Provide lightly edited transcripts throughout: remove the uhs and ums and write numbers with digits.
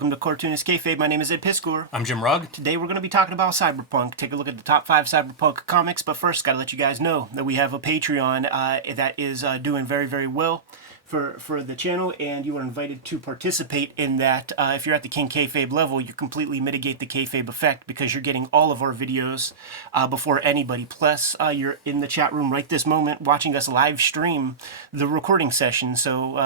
Welcome to Cartoonist Kayfabe. My name is Ed Piskor. I'm Jim Rugg. Today we're going to be talking about Cyberpunk. Take a look at the top 5 Cyberpunk comics, but first, got to let you guys know that we have a Patreon that is doing very, very well for the channel, and you are invited to participate in that. If you're at the King Kayfabe level, you completely mitigate the Kayfabe effect because you're getting all of our videos before anybody. Plus, you're in the chat room right this moment watching us live stream the recording session. So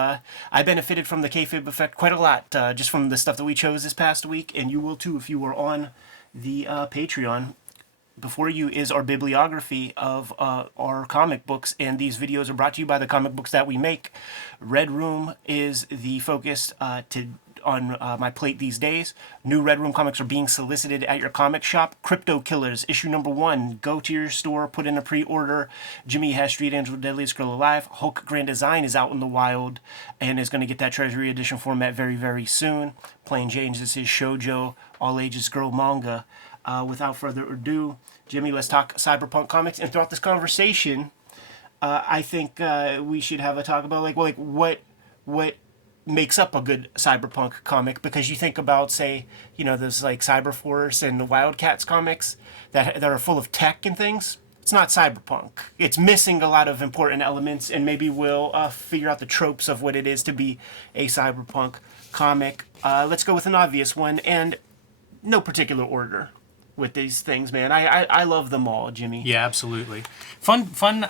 I benefited from the Kayfabe effect quite a lot just from the stuff that we chose this past week, and you will too if you are on the Patreon. Before you is our bibliography of our comic books, and these videos are brought to you by the comic books that we make. Red Room is the focus on my plate these days. New Red Room comics are being solicited at your comic shop. Crypto Killers, issue number 1. Go to your store, put in a pre-order. Jimmy has Street Angel, Deadliest Girl Alive. Hulk Grand Design is out in the wild and is going to get that Treasury Edition format very, very soon. Plain Jane's is his shoujo, all ages girl manga. Without further ado, Jimmy, let's talk Cyberpunk comics. And throughout this conversation, I think we should have a talk about what makes up a good Cyberpunk comic, because you think about, say, those like Cyberforce and Wildcats comics that are full of tech and things. It's not Cyberpunk. It's missing a lot of important elements, and maybe we'll figure out the tropes of what it is to be a Cyberpunk comic. Let's go with an obvious one, and no particular order with these things, man. I love them all, Jimmy. Yeah, absolutely. Fun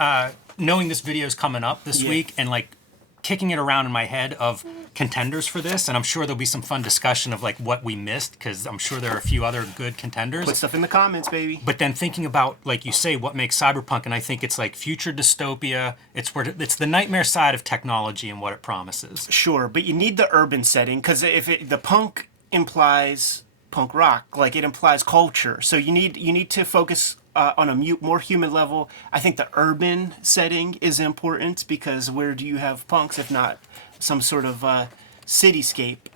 knowing this video is coming up this week and like kicking it around in my head of contenders for this, and I'm sure there'll be some fun discussion of like what we missed, because I'm sure there are a few other good contenders. Put stuff in the comments, baby. But then thinking about, like you say, what makes Cyberpunk, and I think it's like future dystopia. It's the nightmare side of technology and what it promises. Sure, but you need the urban setting, because the punk implies punk rock, like it implies culture. So you need to focus on a more human level. I think the urban setting is important, because where do you have punks if not some sort of cityscape?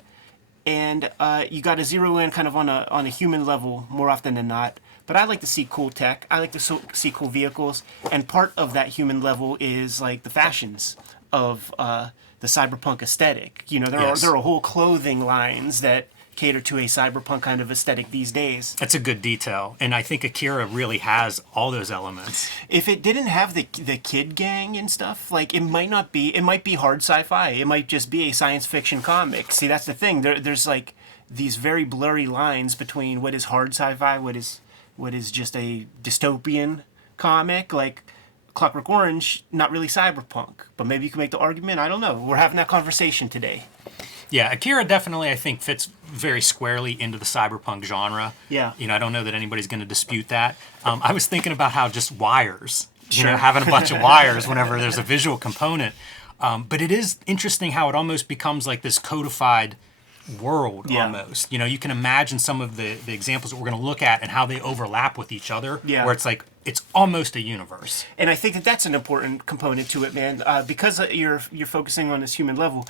And you got to zero in kind of on a human level more often than not. But I like to see cool tech. I like to see cool vehicles, and part of that human level is like the fashions of the cyberpunk aesthetic. There are whole clothing lines that cater to a cyberpunk kind of aesthetic these days. That's a good detail, and I think Akira really has all those elements. If it didn't have the kid gang and stuff, like it might be hard sci-fi. It might just be a science fiction comic. See, that's the thing. There's like these very blurry lines between what is hard sci-fi, what is just a dystopian comic, like Clockwork Orange, not really cyberpunk. But maybe you can make the argument. I don't know. We're having that conversation today. Yeah, Akira definitely, I think, fits very squarely into the cyberpunk genre. Yeah. I don't know that anybody's going to dispute that. I was thinking about how just wires, having a bunch of wires whenever there's a visual component. But it is interesting how it almost becomes like this codified world almost. You can imagine some of the examples that we're going to look at and how they overlap with each other, where it's like, it's almost a universe. And I think that's an important component to it, man, because you're focusing on this human level.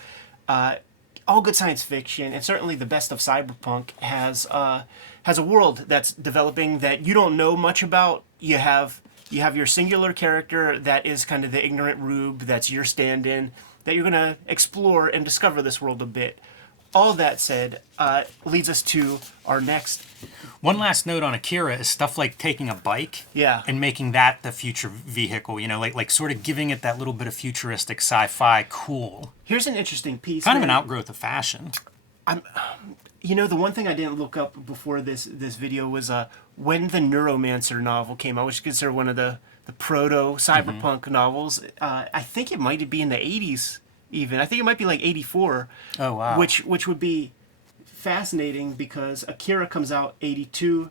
All good science fiction, and certainly the best of cyberpunk, has a world that's developing that you don't know much about. You have your singular character that is kind of the ignorant rube, that's your stand-in, that you're going to explore and discover this world a bit. All that said, leads us to our next. One last note on Akira is stuff like taking a bike and making that the future vehicle, like sort of giving it that little bit of futuristic sci-fi cool. Here's an interesting piece. Kind of an outgrowth of fashion. The one thing I didn't look up before this video was when the Neuromancer novel came out, which is considered one of the proto-cyberpunk novels. I think it might be in the 80s even. I think it might be like 84. Oh, wow. Which would be fascinating, because Akira comes out 82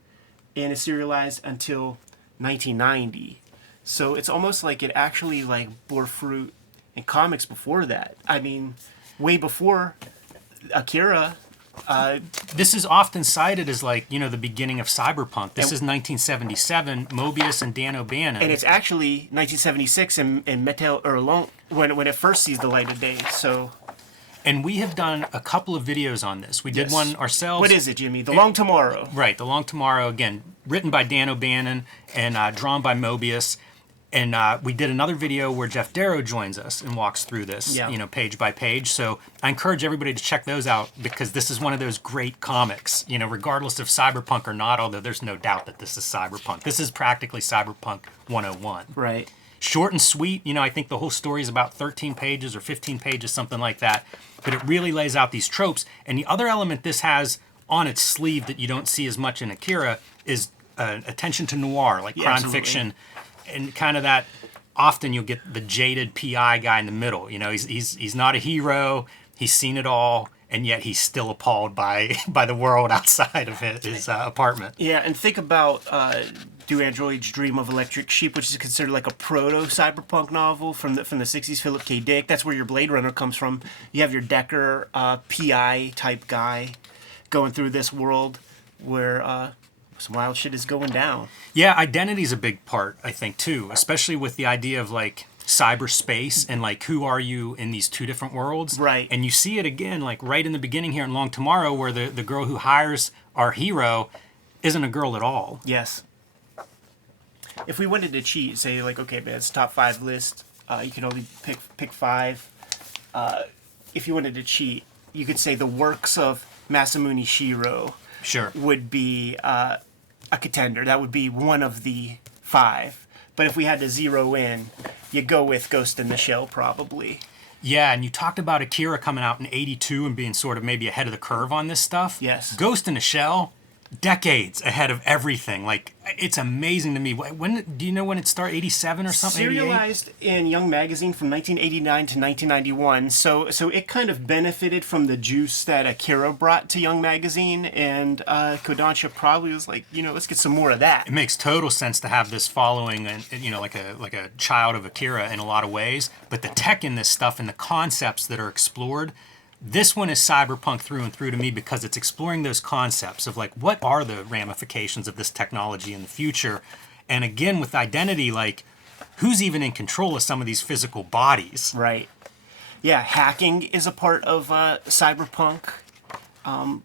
and is serialized until 1990. So it's almost like it actually like bore fruit in comics before that. I mean, way before Akira. This is often cited as like, the beginning of cyberpunk. This is 1977, Mobius and Dan O'Bannon. And it's actually 1976 in Metal Hurlant when it first sees the light of day. So. And we have done a couple of videos on this. We did one ourselves. What is it, Jimmy? The Long Tomorrow. Right, The Long Tomorrow, again, written by Dan O'Bannon and drawn by Mobius. And we did another video where Jeff Darrow joins us and walks through this, Yeah. page by page. So I encourage everybody to check those out because this is one of those great comics, regardless of cyberpunk or not, although there's no doubt that this is cyberpunk. This is practically cyberpunk 101. Right. Short and sweet. I think the whole story is about 13 pages or 15 pages, something like that. But it really lays out these tropes. And the other element this has on its sleeve that you don't see as much in Akira is attention to noir, like crime absolutely. fiction. And kind of that, often you'll get the jaded PI guy in the middle. He's not a hero. He's seen it all, and yet he's still appalled by the world outside of his apartment. Yeah, and think about Do Androids Dream of Electric Sheep, which is considered like a proto-cyberpunk novel from the 60s, Philip K. Dick. That's where your Blade Runner comes from. You have your Decker PI type guy going through this world where some wild shit is going down. Yeah, identity's a big part, I think, too, especially with the idea of like cyberspace and like who are you in these two different worlds. Right. And you see it again like right in the beginning here in Long Tomorrow where the girl who hires our hero isn't a girl at all. Yes. If we wanted to cheat, say like, okay, man, it's a top 5 list. You can only pick 5. If you wanted to cheat, you could say the works of Masamune Shirow Sure. would be a contender. That would be one of the 5. But if we had to zero in, you go with Ghost in the Shell probably. Yeah, and you talked about Akira coming out in '82 and being sort of maybe ahead of the curve on this stuff. Yes. Ghost in the Shell, decades ahead of everything. Like, it's amazing to me. When do you know when it started? 87 or something? 88? Serialized in Young Magazine from 1989 to 1991. So it kind of benefited from the juice that Akira brought to Young Magazine, and Kodansha probably was like, let's get some more of that. It makes total sense to have this following, and like a child of Akira in a lot of ways. But the tech in this stuff and the concepts that are explored, this one is cyberpunk through and through to me because it's exploring those concepts of like what are the ramifications of this technology in the future, and again with identity, like who's even in control of some of these physical bodies. Right. Yeah, hacking is a part of cyberpunk,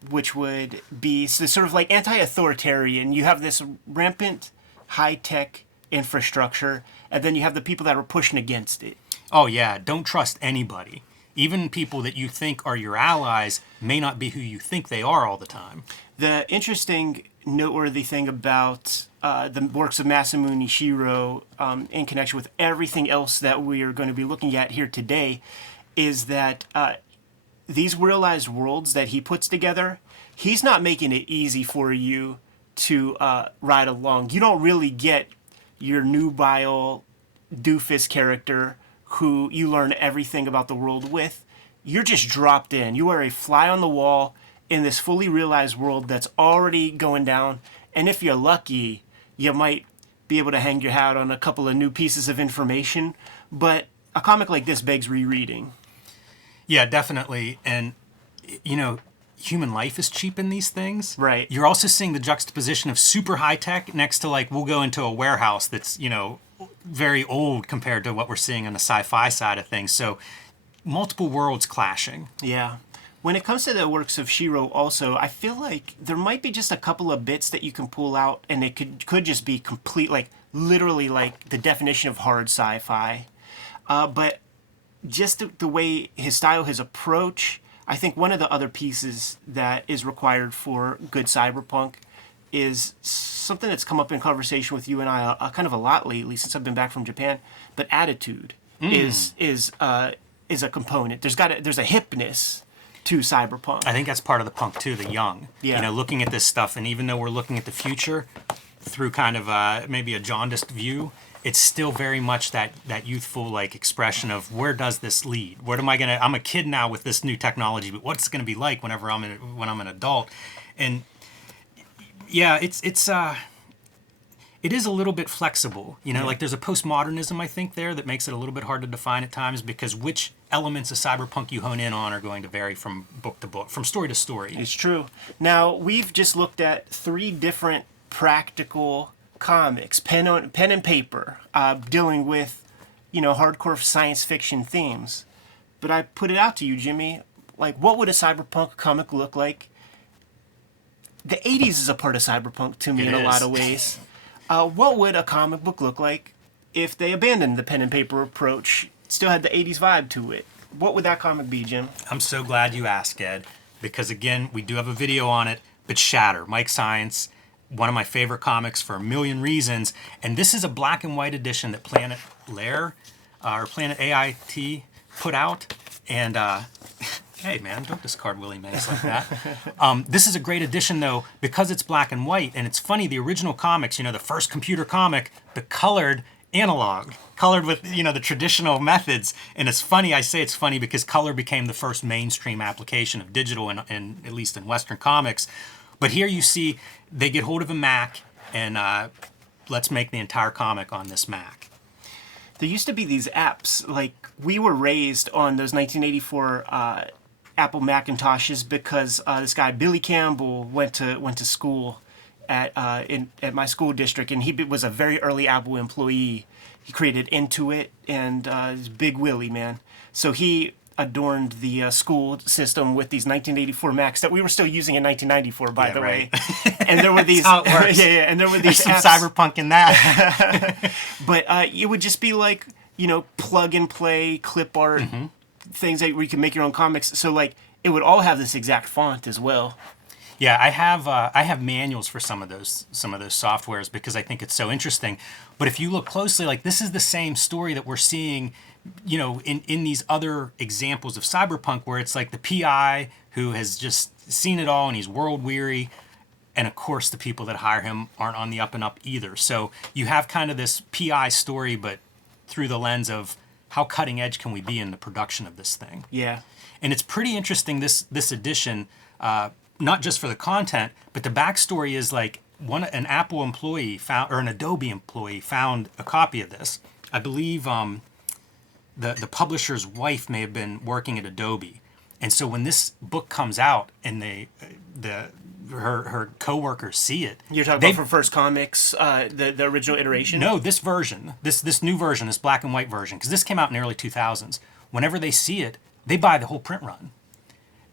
which would be sort of like anti-authoritarian. You have this rampant high-tech infrastructure, and then you have the people that are pushing against it. Oh yeah, don't trust anybody. Even people that you think are your allies may not be who you think they are all the time. The interesting, noteworthy thing about the works of Masamune Shirow in connection with everything else that we are going to be looking at here today is that these realized worlds that he puts together, he's not making it easy for you to ride along. You don't really get your nubile doofus character who you learn everything about the world with. You're just dropped in. You are a fly on the wall in this fully realized world that's already going down. And if you're lucky, you might be able to hang your hat on a couple of new pieces of information. But a comic like this begs rereading. Yeah, definitely. And, human life is cheap in these things. Right. You're also seeing the juxtaposition of super high tech next to like, we'll go into a warehouse that's, very old compared to what we're seeing on the sci-fi side of things. So multiple worlds clashing. Yeah. When it comes to the works of Shiro also, I feel like there might be just a couple of bits that you can pull out and it could just be complete, like literally like the definition of hard sci-fi. But just the way his style, his approach, I think one of the other pieces that is required for good cyberpunk is something that's come up in conversation with you and I kind of a lot lately since I've been back from Japan. But attitude is a component. There's a hipness to cyberpunk. I think that's part of the punk too, the young. Yeah. Looking at this stuff, and even though we're looking at the future through kind of maybe a jaundiced view, it's still very much that youthful like expression of where does this lead? I'm a kid now with this new technology, but what's it gonna be like when I'm an adult? And yeah, it is a little bit flexible, like there's a postmodernism, I think, there that makes it a little bit hard to define at times because which elements of cyberpunk you hone in on are going to vary from book to book, from story to story. It's true. Now, we've just looked at 3 different practical comics, pen and paper, dealing with, hardcore science fiction themes. But I put it out to you, Jimmy, like, what would a cyberpunk comic look like? The 80s is a part of cyberpunk to me in a lot of ways. What would a comic book look like if they abandoned the pen and paper approach, still had the 80s vibe to it. What would that comic be, Jim? I'm so glad you asked, Ed, because again, we do have a video on it, but Shatter, Mike Science, one of my favorite comics for a million reasons, and this is a black and white edition that Planet Lair, or Planet AIT put out, and hey man, don't discard Willie Mays like that. This is a great edition though, because it's black and white, and it's funny, the original comics, the first computer comic, the colored analog, colored with the traditional methods. And it's funny, I say it's funny because color became the first mainstream application of digital in at least in Western comics. But here you see they get hold of a Mac and let's make the entire comic on this Mac. There used to be these apps, like we were raised on those 1984 Apple Macintoshes because this guy Billy Campbell went to school at my school district, and he was a very early Apple employee. He created Intuit and Big Willie, man. So he adorned the school system with these 1984 Macs that we were still using in 1994, by the way. And there were these, how it works. and there were these There's some apps. cyberpunk in that. But it would just be like plug and play clip art things that where you can make your own comics. So like it would all have this exact font as well. Yeah, I have manuals for some of those softwares because I think it's so interesting. But if you look closely, like this is the same story that we're seeing, in these other examples of cyberpunk, where it's like the PI who has just seen it all and he's world weary, and of course the people that hire him aren't on the up and up either. So you have kind of this PI story, but through the lens of how cutting edge can we be in the production of this thing. Yeah, and it's pretty interesting this edition. Not just for the content, but the backstory is like an Apple employee found, or an Adobe employee found a copy of this. I believe the publisher's wife may have been working at Adobe, and so when this book comes out and her coworkers see it, you're talking about from First Comics, the original iteration. No, this version, this new version, this black and white version, because this came out in the early 2000s. Whenever they see it, they buy the whole print run,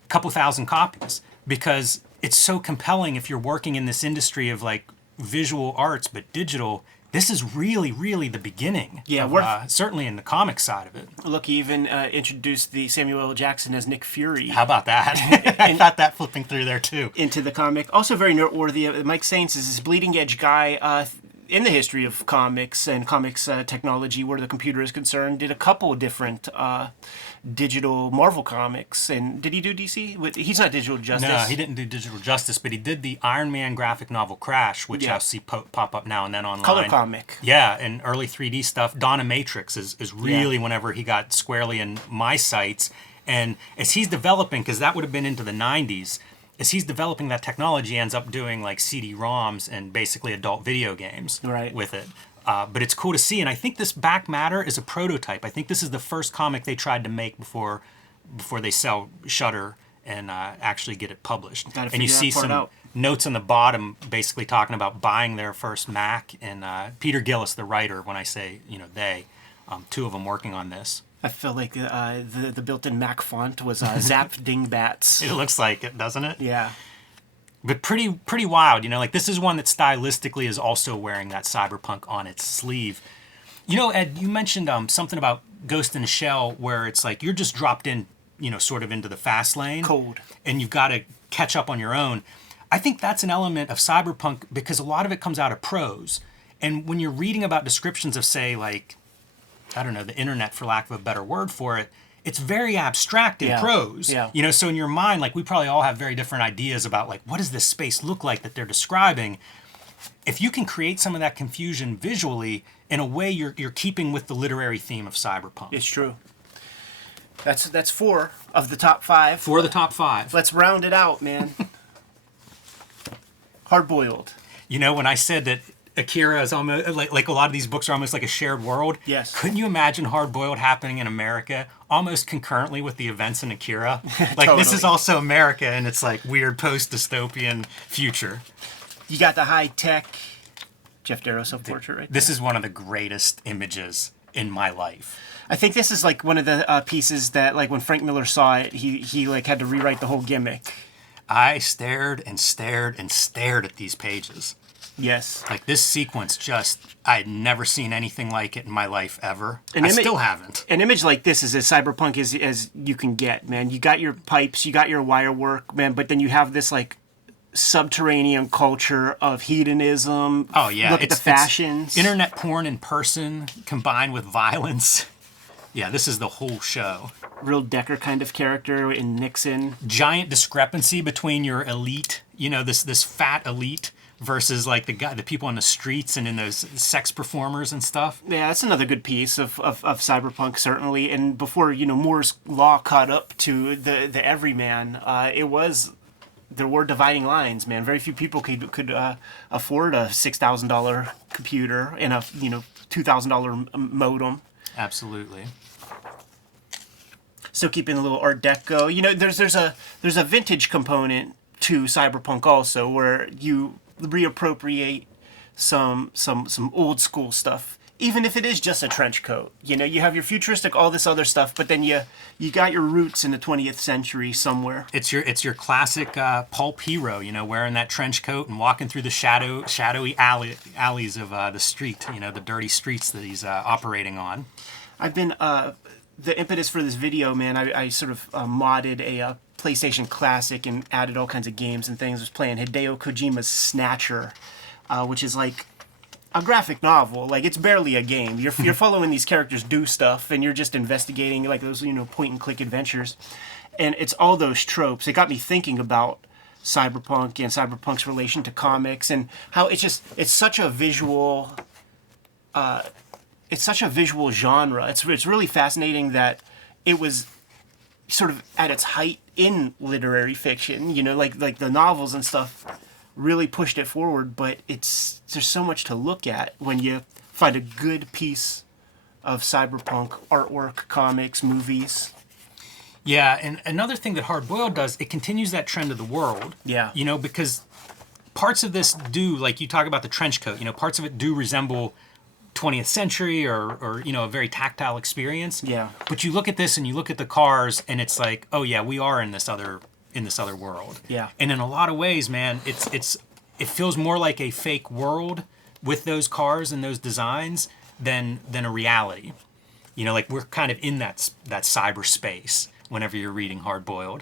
a couple thousand copies. Because it's so compelling if you're working in this industry of like visual arts but digital. This is really, really the beginning. Yeah, certainly in the comic side of it. Look, he even introduced the Samuel L. Jackson as Nick Fury. How about that? I thought that flipping through there too. Into the comic. Also very noteworthy, Mike Sainz is this bleeding edge guy in the history of comics and comics technology where the computer is concerned. Did a couple different digital Marvel comics. And did he do DC? He's not Digital Justice. No, he didn't do Digital Justice, but he did the Iron Man graphic novel Crash, which I see pop up now and then online. Color comic. Yeah, and early 3D stuff. Dawn of Matrix is really whenever he got squarely in my sights. And as he's developing, because that would have been into the 90s, as he's developing that technology, he ends up doing like CD-ROMs and basically adult video games with it. But it's cool to see, and I think this back matter is a prototype. I think this is the first comic they tried to make before they sell Shutter and actually get it published. And you see some notes on the bottom basically talking about buying their first Mac, and Peter Gillis, the writer, when I say they, two of them working on this. I feel like the built-in Mac font was Zap Dingbats. It looks like it, doesn't it? Yeah. But pretty wild, like this is one that stylistically is also wearing that cyberpunk on its sleeve. Ed, you mentioned something about Ghost in the Shell, where it's like you're just dropped in, sort of into the fast lane. Cold. And you've got to catch up on your own. I think that's an element of cyberpunk because a lot of it comes out of prose. And when you're reading about descriptions of, say, like, I don't know, the internet, for lack of a better word for it, it's very abstract in prose. Yeah. So in your mind, like we probably all have very different ideas about like, what does this space look like that they're describing? If you can create some of that confusion visually, in a way you're keeping with the literary theme of cyberpunk. It's true. That's 4 of the top 5. 4 of the top 5. Let's round it out, man. Hardboiled. When I said that Akira is almost like a lot of these books are almost like a shared world. Yes. Couldn't you imagine Hardboiled happening in America almost concurrently with the events in Akira? Like Totally. This is also America, and it's like weird post-dystopian future. You got the high-tech Jeff Darrow self-portrait right there. This is one of the greatest images in my life. I think this is like one of the pieces that like when Frank Miller saw it, he like had to rewrite the whole gimmick. I stared and stared and stared at these pages. Yes. Like this sequence, just I had never seen anything like it in my life ever. I still haven't. An image like this is as cyberpunk as you can get, man. You got your pipes, you got your wire work, man, but then you have this like subterranean culture of hedonism. Oh yeah, look at the fashions. Internet porn in person combined with violence. Yeah, this is the whole show. Real Decker kind of character in Nixon. Giant discrepancy between your elite, this fat elite, versus like the people on the streets and in those sex performers and stuff. Yeah, that's another good piece of cyberpunk, certainly. And before Moore's law caught up to the everyman, there were dividing lines, man. Very few people could afford a $6,000 computer and a $2,000 modem. Absolutely. So keeping a little Art Deco, there's a vintage component to cyberpunk also, where you reappropriate some old school stuff, even if it is just a trench coat. You have your futuristic, all this other stuff, but then you got your roots in the 20th century somewhere. It's your classic pulp hero, wearing that trench coat and walking through the shadowy alleys of the street, the dirty streets that he's operating on. I've been the impetus for this video, man. I sort of modded a PlayStation Classic and added all kinds of games and things. I was playing Hideo Kojima's Snatcher, which is like a graphic novel. Like, it's barely a game. You're following these characters do stuff, and you're just investigating like those point and click adventures, and it's all those tropes. It got me thinking about cyberpunk and cyberpunk's relation to comics and how it's such a visual. It's such a visual genre. It's really fascinating that it was sort of at its height in literary fiction. Like the novels and stuff really pushed it forward. But there's so much to look at when you find a good piece of cyberpunk artwork, comics, movies. Yeah, and another thing that Hardboiled does, it continues that trend of the world. Yeah. Because parts of this do, like you talk about the trench coat. Parts of it do resemble 20th century or a very tactile experience. Yeah. But you look at this and you look at the cars and it's like, oh yeah, we are in this other world. Yeah. And in a lot of ways, man, it feels more like a fake world with those cars and those designs than a reality. Like we're kind of in that cyberspace whenever you're reading Hardboiled.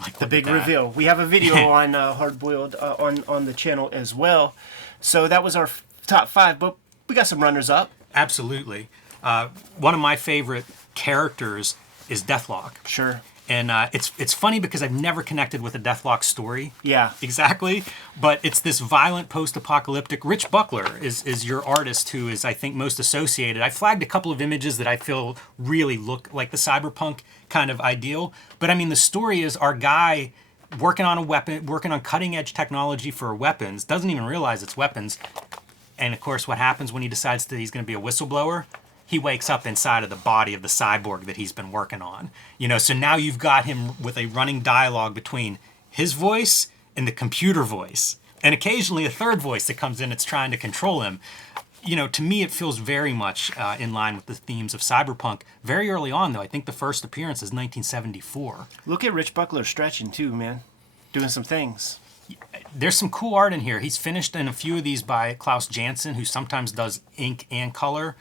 Like the big reveal. We have a video on Hardboiled on the channel as well. So that was our top 5, but we got some runners up. Absolutely. One of my favorite characters is Deathlock. Sure. And it's funny because I've never connected with a Deathlock story. Yeah. Exactly. But it's this violent post-apocalyptic. Rich Buckler is your artist who is, I think, most associated. I flagged a couple of images that I feel really look like the cyberpunk kind of ideal. But I mean, the story is our guy working on a weapon, working on cutting-edge technology for weapons, doesn't even realize it's weapons. And of course, what happens when he decides that he's going to be a whistleblower? He wakes up inside of the body of the cyborg that he's been working on. So now you've got him with a running dialogue between his voice and the computer voice. And occasionally a third voice that comes in that's trying to control him. To me, it feels very much in line with the themes of cyberpunk. Very early on, though, I think the first appearance is 1974. Look at Rich Buckler stretching, too, man. Doing some things. There's some cool art in here. He's finished in a few of these by Klaus Janson, who sometimes does ink and color.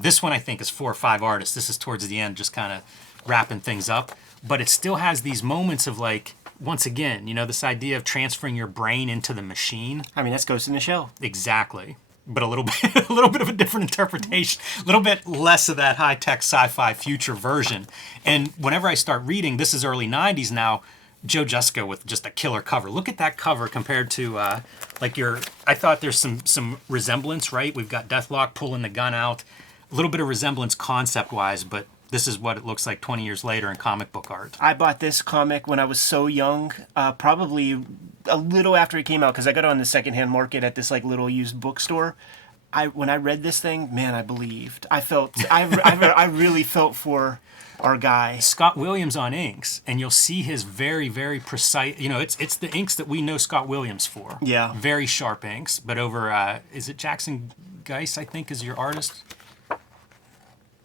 This one, I think, is 4 or 5 artists. This is towards the end, just kind of wrapping things up. But it still has these moments of, like, once again, this idea of transferring your brain into the machine. I mean, that's Ghost in the Shell. Exactly. But a little bit of a different interpretation, a little bit less of that high-tech sci-fi future version. And whenever I start reading, this is early 90s now, Joe Jusko with just a killer cover. Look at that cover compared to I thought there's some resemblance, right? We've got Deathlock pulling the gun out, a little bit of resemblance concept-wise, but this is what it looks like 20 years later in comic book art. I bought this comic when I was so young, probably a little after it came out, because I got it on the secondhand market at this like little used bookstore. When I read this thing, man, I believed. I really felt for our guy. Scott Williams on inks, and you'll see his very, very precise, it's the inks that we know Scott Williams for. Yeah. Very sharp inks, but over, is it Jackson Geis, I think, is your artist?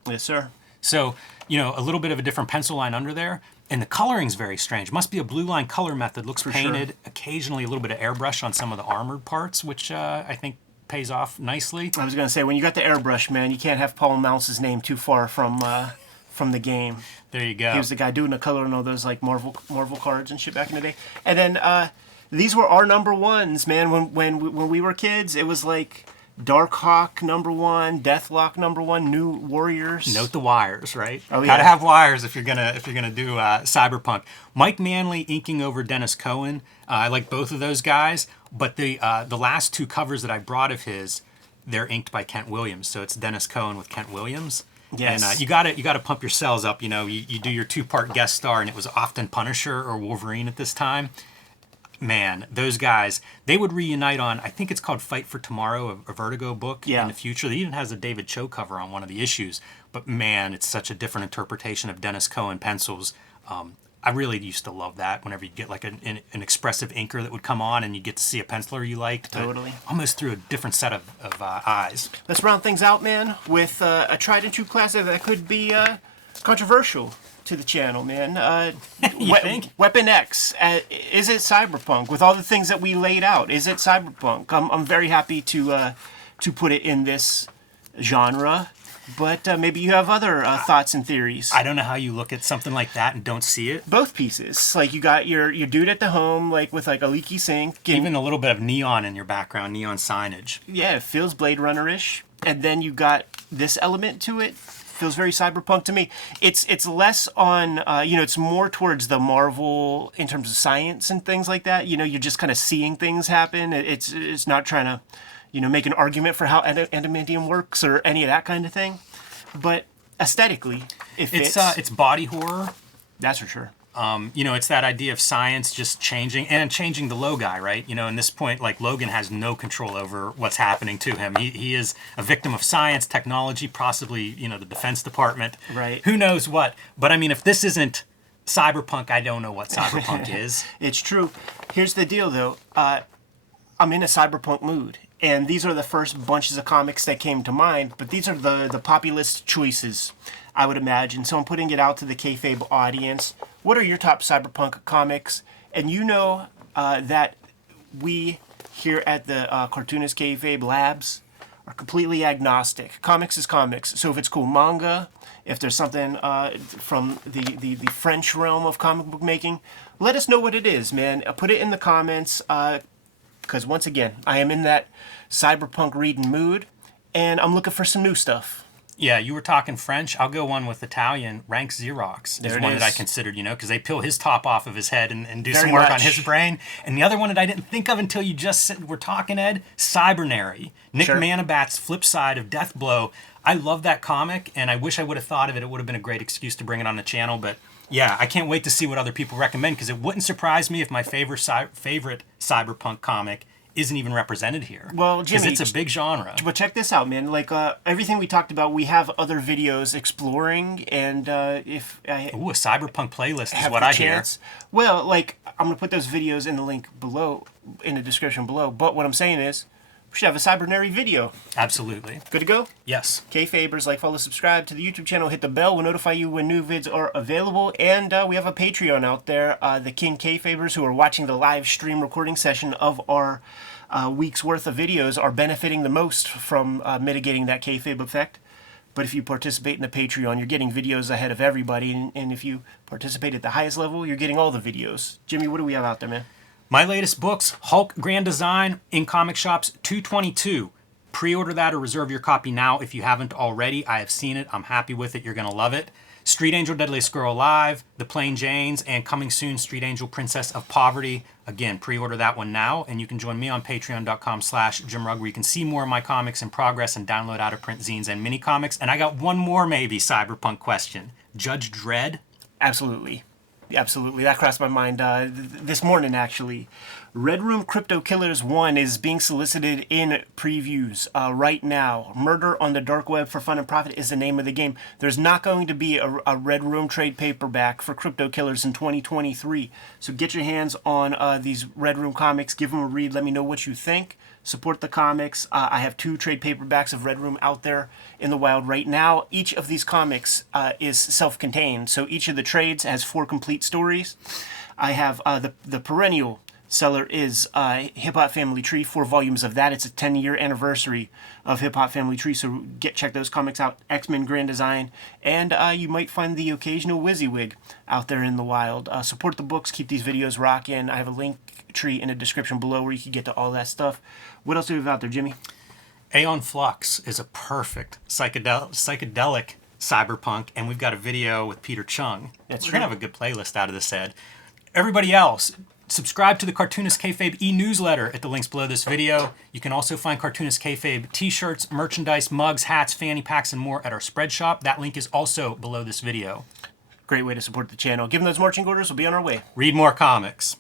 Yes, sir. So, a little bit of a different pencil line under there. And the coloring's very strange. Must be a blue line color method. Looks For painted. sure. Occasionally a little bit of airbrush on some of the armored parts, which I think pays off nicely. I was going to say, when you got the airbrush, man, you can't have Paul Mouse's name too far from the game. There you go. He was the guy doing the color and all those like Marvel cards and shit back in the day. And then these were our number ones, man. When we were kids, it was like Darkhawk #1, Deathlock #1, New Warriors. Note the wires, right? Oh, yeah. Gotta have wires if you're gonna do Cyberpunk. Mike Manley inking over Dennis Cohen. I like both of those guys, but the last two covers that I brought of his, they're inked by Kent Williams. So it's Dennis Cohen with Kent Williams. Yes. And you gotta pump your cells up. You know, you do your 2-part guest star, and it was often Punisher or Wolverine at this time. Man, those guys, they would reunite on, I think it's called Fight for Tomorrow, a Vertigo book in the future. It even has a David Cho cover on one of the issues. But man, it's such a different interpretation of Dennis Cohen pencils. I really used to love that whenever you get like an expressive inker that would come on and you get to see a penciler you liked. Totally. Almost through a different set of eyes. Let's round things out, man, with a tried and true classic that could be controversial to the channel, man. You think? Weapon X, is it cyberpunk? With all the things that we laid out, is it cyberpunk? I'm very happy to put it in this genre, but maybe you have other thoughts and theories. I don't know how you look at something like that and don't see it. Both pieces, like you got your dude at the home, like with like a leaky sink, and, Even a little bit of neon in your background, neon signage. yeah, it feels Blade Runner-ish, and then you got this element to it. Feels very cyberpunk to me. It's less on it's more towards the Marvel in terms of science and things like that. You know, you're just kind of seeing things happen. It's not trying to make an argument for how adamantium works or any of that kind of thing. But aesthetically, it fits. It's body horror. That's for sure. It's that idea of science just changing the logi, right? In this point, like Logan has no control over what's happening to him. He is a victim of science, technology, possibly, the Defense Department. Right. Who knows what? But I mean, if this isn't cyberpunk, I don't know what cyberpunk is. It's true. Here's the deal, though. I'm in a cyberpunk mood. And these are the first bunches of comics that came to mind, but these are the populist choices, I would imagine. So I'm putting it out to the Kayfabe audience. What are your top cyberpunk comics? And that we here at the Cartoonist Kayfabe Labs are completely agnostic. Comics is comics. So if it's cool manga, if there's something from the French realm of comic book making, let us know what it is, man. Put it in the comments. Because once again, I am in that cyberpunk reading mood, and I'm looking for some new stuff. Yeah, you were talking French. I'll go one with Italian. Rank Xerox is one that I considered, because they peel his top off of his head and do some work on his brain. And the other one that I didn't think of until you just said we're talking, Ed, Cybernary. Nick Manabat's flip side of Deathblow. I love that comic, and I wish I would have thought of it. It would have been a great excuse to bring it on the channel, but yeah, I can't wait to see what other people recommend, because it wouldn't surprise me if my favorite cyberpunk comic isn't even represented here. Well, Jimmy, because it's a big genre. But check this out, man. Like everything we talked about, we have other videos exploring, and a cyberpunk playlist is what I hear. Well, like I'm gonna put those videos in the link below, in the description below. But what I'm saying is, we should have a Cybernary video. Absolutely. Good to go? Yes. Kayfabers, like, follow, subscribe to the YouTube channel, hit the bell. We'll notify you when new vids are available. And we have a Patreon out there. The King Kayfabers, who are watching the live stream recording session of our week's worth of videos, are benefiting the most from mitigating that kayfabe effect. But if you participate in the Patreon, you're getting videos ahead of everybody. And if you participate at the highest level, you're getting all the videos. Jimmy, what do we have out there, man? My latest books, Hulk Grand Design in comic shops, $2.22. Pre-order that or reserve your copy now if you haven't already. I have seen it. I'm happy with it. You're going to love it. Street Angel Deadliest Girl Alive, The Plain Janes, and coming soon, Street Angel Princess of Poverty. Again, pre-order that one now, and you can join me on patreon.com/JimRugg, where you can see more of my comics in progress and download out-of-print zines and mini-comics. And I got one more maybe cyberpunk question. Judge Dredd? Absolutely. Absolutely. That crossed my mind this morning, actually. Red Room Crypto Killers 1 is being solicited in previews right now. Murder on the Dark Web for Fun and Profit is the name of the game. There's not going to be a Red Room trade paperback for Crypto Killers in 2023. So get your hands on these Red Room comics. Give them a read. Let me know what you think. Support the comics. I have 2 trade paperbacks of Red Room out there in the wild right now. Each of these comics is self-contained, so each of the trades has 4 complete stories. I have the perennial seller is Hip Hop Family Tree, 4 volumes of that. It's a 10-year anniversary of Hip Hop Family Tree, so check those comics out. X-Men Grand Design, and you might find the occasional WYSIWYG out there in the wild. Support the books, keep these videos rocking. I have a link tree in the description below where you can get to all that stuff. What else do we have out there, Jimmy? Aeon Flux is a perfect psychedelic cyberpunk, and we've got a video with Peter Chung. That's We're going to have a good playlist out of this, Ed. Everybody else, subscribe to the Cartoonist Kayfabe e-newsletter at the links below this video. You can also find Cartoonist Kayfabe t-shirts, merchandise, mugs, hats, fanny packs, and more at our spread shop. That link is also below this video. Great way to support the channel. Given those marching orders, we'll be on our way. Read more comics.